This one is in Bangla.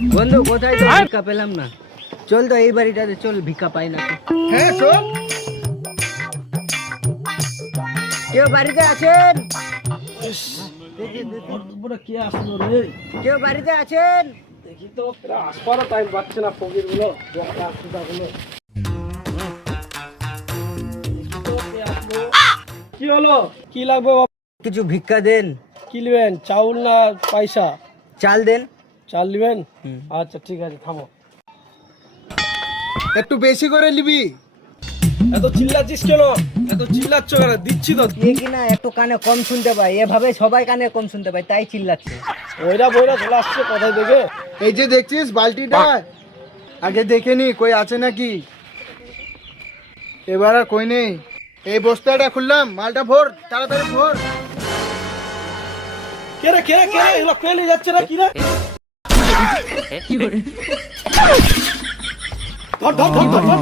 বন্ধু কোথায় তো ভিক্ষা পেলাম না, চল তো এই বাড়িটাতে চল, ভিক্ষা পাই না। হ্যাঁ চল। কেউ বাড়িতে আছেন? কে আসলো রে? কেউ বাড়িতে আছেন? দেখি তো, এরা আসবারও টাইম পাচ্ছে না ফকির গুলো, গুলো। কি হলো, কি লাগবে বাবা? কিছু ভিক্ষা দেন। কি নেবেন, চাউল না পয়সা? চাল দেন। চাল নেবেন? আচ্ছা ঠিক আছে, থামো। একটু বেশি করে নিবি। এত চিল্লাচ্ছিস কেন? এত চিল্লাচ্ছ কেন? দিচ্ছি তো। এ কি না একটু কানে কম শুনতে পাই, এভাবে সবাই কানে কম শুনতে পাই, তাই চিল্লাচ্ছে। বইরা বইরা চলে আসছে কোথায় দেখে। এই যে দেখছিস বালতিটা, আগে দেখে নি কই আছে নাকি। এবার আর কই নেই। এই বস্তাটা খুললাম, মালটা ভর, তাড়াতাড়ি ভর। কে রে কে রে কে রে, এগুলো কে নিয়ে যাচ্ছে না কি রে? ধর ধর ধর ধর, ধর।